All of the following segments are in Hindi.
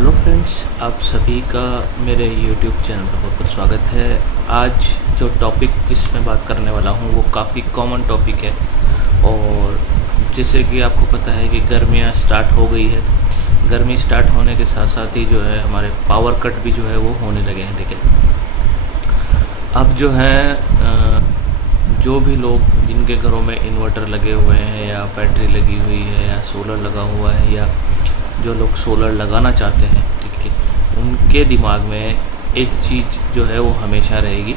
हेलो फ्रेंड्स, आप सभी का मेरे YouTube चैनल पर बहुत बहुत स्वागत है। आज जो टॉपिक जिस मैं बात करने वाला हूँ वो काफ़ी कॉमन टॉपिक है। और जैसे कि आपको पता है कि गर्मियाँ स्टार्ट हो गई है। गर्मी स्टार्ट होने के साथ साथ ही जो है हमारे पावर कट भी जो है वो होने लगे हैं। ठीक है, अब जो है जो भी लोग जिनके घरों में इन्वर्टर लगे हुए हैं या बैटरी लगी हुई है या सोलर लगा हुआ है या जो लोग सोलर लगाना चाहते हैं, ठीक है, उनके दिमाग में एक चीज़ जो है वो हमेशा रहेगी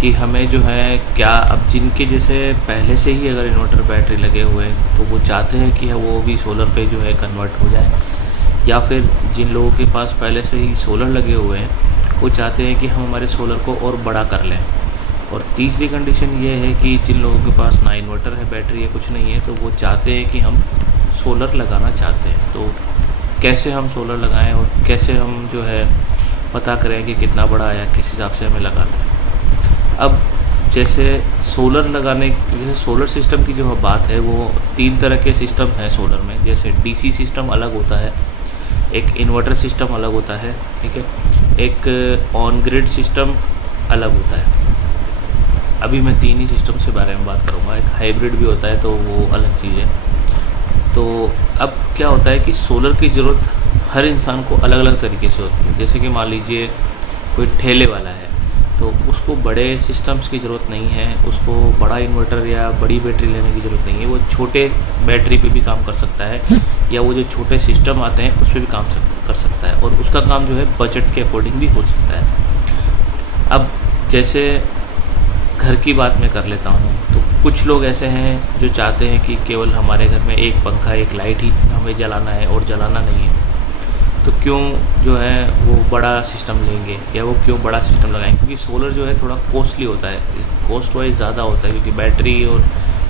कि हमें जो है क्या, अब जिनके जैसे पहले से ही अगर इन्वर्टर बैटरी लगे हुए हैं तो वो चाहते हैं कि वो भी सोलर पे जो है कन्वर्ट हो जाए, या फिर जिन लोगों के पास पहले से ही सोलर लगे हुए हैं वो चाहते हैं कि हम हमारे सोलर को और बड़ा कर लें। और तीसरी कंडीशन ये है कि जिन लोगों के पास ना इन्वर्टर है, बैटरी है, कुछ नहीं है, तो वो चाहते हैं कि हम सोलर लगाना चाहते हैं। तो कैसे हम सोलर लगाएं और कैसे हम जो है पता करें कि कितना बड़ा है या किस हिसाब से हमें लगाना है। अब जैसे सोलर लगाने, जैसे सोलर सिस्टम की जो बात है वो तीन तरह के सिस्टम हैं सोलर में। जैसे डीसी सिस्टम अलग होता है, एक इन्वर्टर सिस्टम अलग होता है, ठीक है, एक ऑन ग्रिड सिस्टम अलग होता है। अभी मैं तीन ही सिस्टम के बारे में बात करूँगा। एक हाइब्रिड भी होता है तो वो अलग चीज़ है। तो अब क्या होता है कि सोलर की ज़रूरत हर इंसान को अलग अलग तरीके से होती है। जैसे कि मान लीजिए कोई ठेले वाला है तो उसको बड़े सिस्टम्स की ज़रूरत नहीं है, उसको बड़ा इन्वर्टर या बड़ी बैटरी लेने की ज़रूरत नहीं है। वो छोटे बैटरी पे भी काम कर सकता है या वो जो छोटे सिस्टम आते हैं उस पर भी काम कर सकता है, और उसका काम जो है बजट के अकॉर्डिंग भी हो सकता है। अब जैसे घर की बात मैं कर लेता हूँ, तो कुछ लोग ऐसे हैं जो चाहते हैं कि केवल हमारे घर में एक पंखा एक लाइट ही हमें जलाना है और जलाना नहीं है, तो क्यों जो है वो बड़ा सिस्टम लेंगे या वो क्यों बड़ा सिस्टम लगाएंगे। क्योंकि सोलर जो है थोड़ा कॉस्टली होता है, कॉस्ट वाइज ज़्यादा होता है, क्योंकि बैटरी और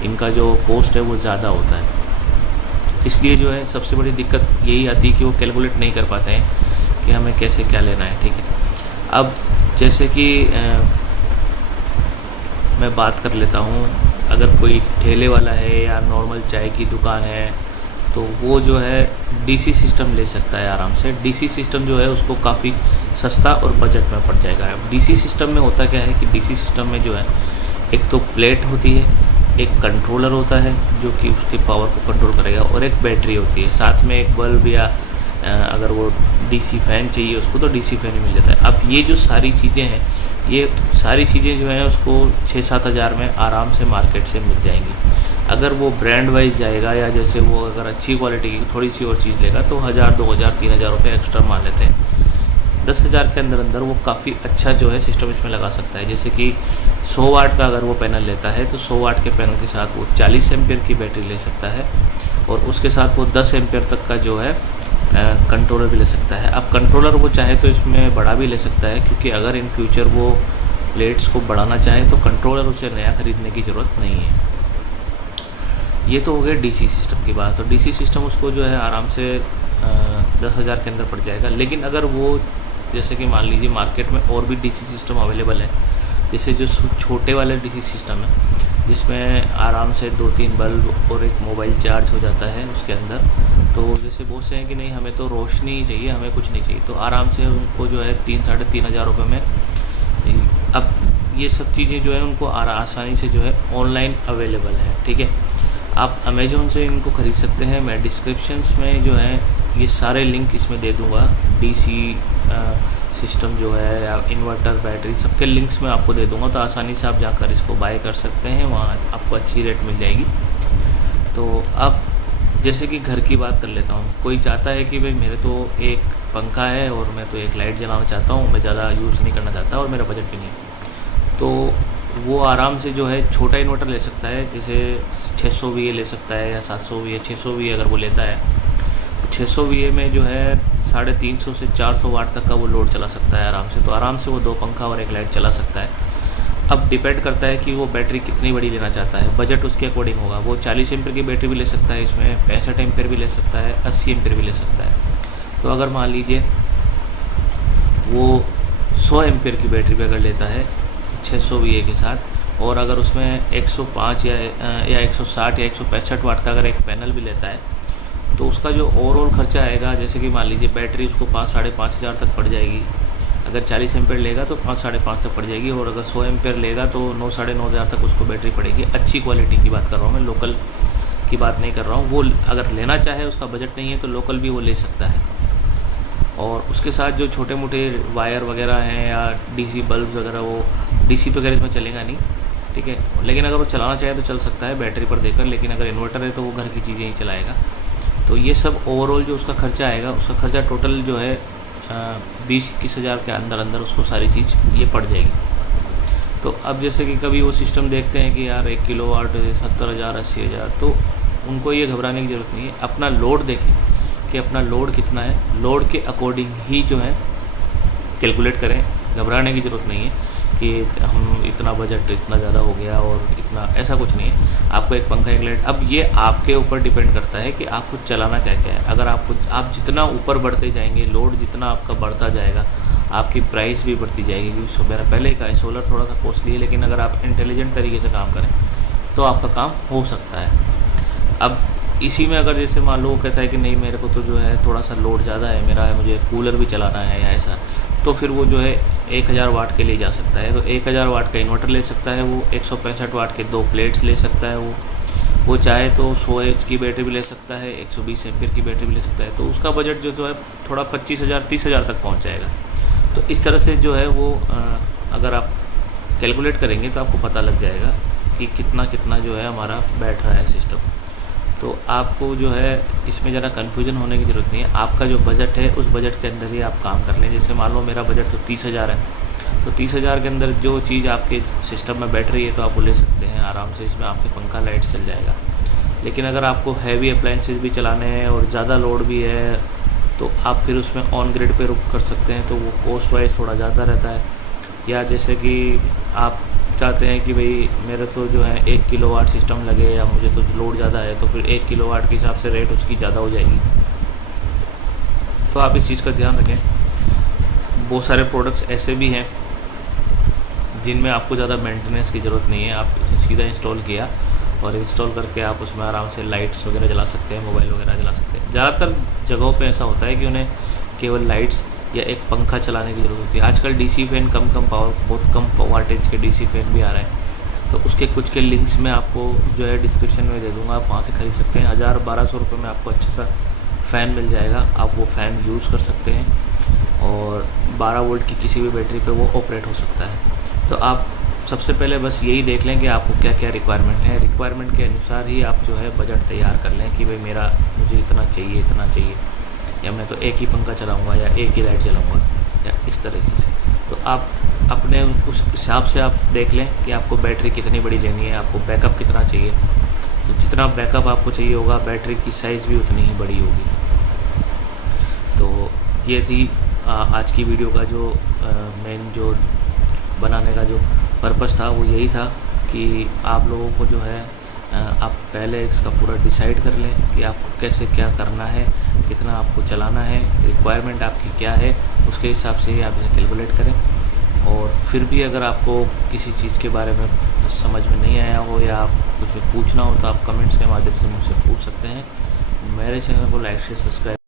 इनका जो कॉस्ट है वो ज़्यादा होता है। इसलिए जो है सबसे बड़ी दिक्कत यही आती है कि वो कैलकुलेट नहीं कर पाते हैं कि हमें कैसे क्या लेना है। ठीक है, अब जैसे कि मैं बात कर लेता हूँ, अगर कोई ठेले वाला है या नॉर्मल चाय की दुकान है तो वो जो है डीसी सिस्टम ले सकता है आराम से। डीसी सिस्टम जो है उसको काफ़ी सस्ता और बजट में पड़ जाएगा। अब डीसी सिस्टम में होता क्या है कि डीसी सिस्टम में जो है एक तो प्लेट होती है, एक कंट्रोलर होता है जो कि उसकी पावर को कंट्रोल करेगा, और एक बैटरी होती है, साथ में एक बल्ब या अगर वो डीसी फ़ैन चाहिए उसको तो डीसी फ़ैन ही मिल जाता है। अब ये जो सारी चीज़ें हैं, ये सारी चीज़ें जो हैं उसको 6-7 हज़ार में आराम से मार्केट से मिल जाएंगी। अगर वो ब्रांड वाइज जाएगा या जैसे वो अगर अच्छी क्वालिटी की थोड़ी सी और चीज़ लेगा तो 1000, 2000, 3000 रुपये एक्स्ट्रा मान लेते हैं। 10,000 के अंदर अंदर वो काफ़ी अच्छा जो है सिस्टम इसमें लगा सकता है। जैसे कि 100 वाट का अगर वो पैनल लेता है तो 100 वाट के पैनल के साथ वो 40 एम्पियर की बैटरी ले सकता है, और उसके साथ वो 10 एम्पियर तक का जो है कंट्रोलर भी ले सकता है। अब कंट्रोलर वो चाहे तो इसमें बड़ा भी ले सकता है, क्योंकि अगर इन फ्यूचर वो प्लेट्स को बढ़ाना चाहे तो कंट्रोलर उसे नया ख़रीदने की ज़रूरत नहीं है। ये तो हो गया डीसी सिस्टम की बात। तो डीसी सिस्टम उसको जो है आराम से 10,000 के अंदर पड़ जाएगा। लेकिन अगर वो जैसे कि मान लीजिए मार्केट में और भी डीसी सिस्टम अवेलेबल है, जैसे जो छोटे वाले डीसी सिस्टम है जिसमें आराम से 2-3 बल्ब और एक मोबाइल चार्ज हो जाता है उसके अंदर। तो जैसे बहुत से हैं कि नहीं हमें तो रोशनी ही चाहिए, हमें कुछ नहीं चाहिए, तो आराम से उनको जो है 3-3.5 हज़ार रुपये में। अब ये सब चीज़ें जो है उनको आसानी से जो है ऑनलाइन अवेलेबल है। ठीक है, आप अमेज़ोन से इनको ख़रीद सकते हैं। मैं डिस्क्रिप्शंस में जो है ये सारे लिंक इसमें दे दूँगा। डीसी सिस्टम जो है या इन्वर्टर, बैटरी, सबके लिंक्स मैं आपको दे दूँगा, तो आसानी से आप जाकर इसको बाय कर सकते हैं, वहाँ आपको अच्छी रेट मिल जाएगी। तो अब जैसे कि घर की बात कर लेता हूँ, कोई चाहता है कि भाई मेरे तो एक पंखा है और मैं तो एक लाइट जलाना चाहता हूँ, मैं ज़्यादा यूज़ नहीं करना चाहता और मेरा बजट भी नहीं है, तो वो आराम से जो है छोटा इन्वर्टर ले सकता है। जैसे 600 VA ले सकता है या 700 VA, 600 VA अगर वो लेता है तो 600 VA में जो है 350 से 400 वाट तक का वो लोड चला सकता है आराम से। तो आराम से वो 2 पंखा और एक लाइट चला सकता है। अब डिपेंड करता है कि वो बैटरी कितनी बड़ी लेना चाहता है, बजट उसके अकॉर्डिंग होगा। वो 40 एम्पियर की बैटरी भी ले सकता है, इसमें 65 एम्पियर भी ले सकता है, 80 एम्पियर भी ले सकता है। तो अगर मान लीजिए वो 100 एम्पियर की बैटरी पे अगर लेता है 600 VA के साथ, और अगर उसमें 105 या 160 या 165 वाट का अगर एक पैनल भी लेता है तो उसका जो ओवरऑल खर्चा आएगा, जैसे कि मान लीजिए बैटरी उसको 5-5.5 हज़ार तक पड़ जाएगी। अगर 40 एम्पेयर लेगा तो 5-5.5 तक पड़ जाएगी, और अगर 100 एम्पेयर लेगा तो 9-9.5 हज़ार तक उसको बैटरी पड़ेगी। अच्छी क्वालिटी की बात कर रहा हूँ मैं, लोकल की बात नहीं कर रहा हूँ। वो अगर लेना चाहे, उसका बजट नहीं है, तो लोकल भी वो ले सकता है। और उसके साथ जो छोटे मोटे वायर वगैरह हैं या डीसी बल्ब वगैरह, वो डीसी तो खैर इसमें चलेगा नहीं, ठीक है, लेकिन अगर वो चलाना चाहे तो चल सकता है बैटरी पर देकर, लेकिन अगर इन्वर्टर है तो वो घर की चीज़ें ही चलाएगा। तो ये सब ओवरऑल जो उसका खर्चा आएगा, उसका खर्चा टोटल जो है 20-21 हज़ार के अंदर अंदर उसको सारी चीज़ ये पड़ जाएगी। तो अब जैसे कि कभी वो सिस्टम देखते हैं कि यार 1 किलोवाट 70,000 80,000, तो उनको ये घबराने की ज़रूरत नहीं है। अपना लोड देखें कि अपना लोड कितना है, लोड के अकॉर्डिंग ही जो है कैलकुलेट करें। घबराने की ज़रूरत नहीं है कि हम इतना बजट इतना ज़्यादा हो गया और इतना, ऐसा कुछ नहीं है। आपको एक पंखा, एक लाइट, अब ये आपके ऊपर डिपेंड करता है कि आपको चलाना क्या क्या है। अगर आप जितना ऊपर बढ़ते जाएंगे, लोड जितना आपका बढ़ता जाएगा, आपकी प्राइस भी बढ़ती जाएगी। क्योंकि मेरा पहले का सोलर थोड़ा सा कॉस्टली है, लेकिन अगर आप इंटेलिजेंट तरीके से काम करें तो आपका काम हो सकता है। अब इसी में अगर जैसे मान लो वो कहता है कि नहीं मेरे को तो जो है थोड़ा सा लोड ज़्यादा है मेरा, मुझे कूलर भी चलाना है या ऐसा, तो फिर वो जो है 1000 वाट के लिए जा सकता है। तो 1000 वाट का इन्वर्टर ले सकता है, वो 165 वाट के 2 प्लेट्स ले सकता है, वो चाहे तो 100 एच की बैटरी भी ले सकता है, 120 एम्पीयर की बैटरी भी ले सकता है। तो उसका बजट जो है थोड़ा 25,000 30,000 तक पहुँच जाएगा। तो इस तरह से जो है वो अगर आप कैलकुलेट करेंगे तो आपको पता लग जाएगा कि कितना कितना जो है हमारा बैठ रहा है सिस्टम। तो आपको जो है इसमें ज़रा कन्फ्यूजन होने की ज़रूरत नहीं है। आपका जो बजट है उस बजट के अंदर ही आप काम कर लें। जैसे मान लो मेरा बजट तो 30,000 है, तो 30,000 के अंदर जो चीज़ आपके सिस्टम में बैठ रही है तो आप वो ले सकते हैं आराम से। इसमें आपके पंखा लाइट चल जाएगा। लेकिन अगर आपको हैवी अप्लाइंसेस भी चलाने हैं और ज़्यादा लोड भी है, तो आप फिर उसमें ऑन ग्रिड पे रुक कर सकते हैं, तो वो कॉस्ट वाइज थोड़ा ज़्यादा रहता है। या जैसे कि आप चाहते हैं कि भाई मेरे तो जो है 1 किलोवाट सिस्टम लगे, या मुझे तो लोड ज़्यादा है, तो फिर 1 किलोवाट के हिसाब से रेट उसकी ज़्यादा हो जाएगी। तो आप इस चीज़ का ध्यान रखें। बहुत सारे प्रोडक्ट्स ऐसे भी हैं जिनमें आपको ज़्यादा मेंटेनेंस की ज़रूरत नहीं है। आप सीधा इंस्टॉल किया और इंस्टॉल करके आप उसमें आराम से लाइट्स वगैरह जला सकते हैं, मोबाइल वगैरह जला सकते हैं। ज़्यादातर जगहों पे ऐसा होता है कि उन्हें केवल लाइट्स या एक पंखा चलाने की ज़रूरत होती है। आजकल डीसी फैन कम पावर, बहुत कम वाटेज के डीसी फैन भी आ रहे हैं, तो उसके कुछ के लिंक्स मैं आपको जो है डिस्क्रिप्शन में दे दूँगा, आप वहाँ से खरीद सकते हैं। 1000-1200 रुपये में आपको अच्छा सा फ़ैन मिल जाएगा। आप वो फ़ैन यूज़ कर सकते हैं और 12 वोल्ट की किसी भी बैटरी पे वो ऑपरेट हो सकता है। तो आप सबसे पहले बस यही देख लें कि आपको क्या क्या रिक्वायरमेंट है। रिक्वायरमेंट के अनुसार ही आप जो है बजट तैयार कर लें कि भाई मुझे इतना चाहिए, या मैं तो एक ही पंखा चलाऊंगा या एक ही लाइट जलाऊंगा, या इस तरीके से। तो आप अपने उस हिसाब से आप देख लें कि आपको बैटरी कितनी बड़ी लेनी है, आपको बैकअप कितना चाहिए। तो जितना बैकअप आपको चाहिए होगा, बैटरी की साइज़ भी उतनी ही बड़ी होगी। तो ये थी आज की वीडियो का जो मेन जो बनाने का जो पर्पस था, वो यही था कि आप लोगों को जो है आप पहले इसका पूरा डिसाइड कर लें कि आपको कैसे क्या करना है, कितना आपको चलाना है, रिक्वायरमेंट आपकी क्या है, उसके हिसाब से ही आप इसे कैलकुलेट करें। और फिर भी अगर आपको किसी चीज़ के बारे में समझ में नहीं आया हो या आप कुछ पूछना हो, तो आप कमेंट्स के माध्यम से मुझसे पूछ सकते हैं। मेरे चैनल को लाइक शेयर सब्सक्राइब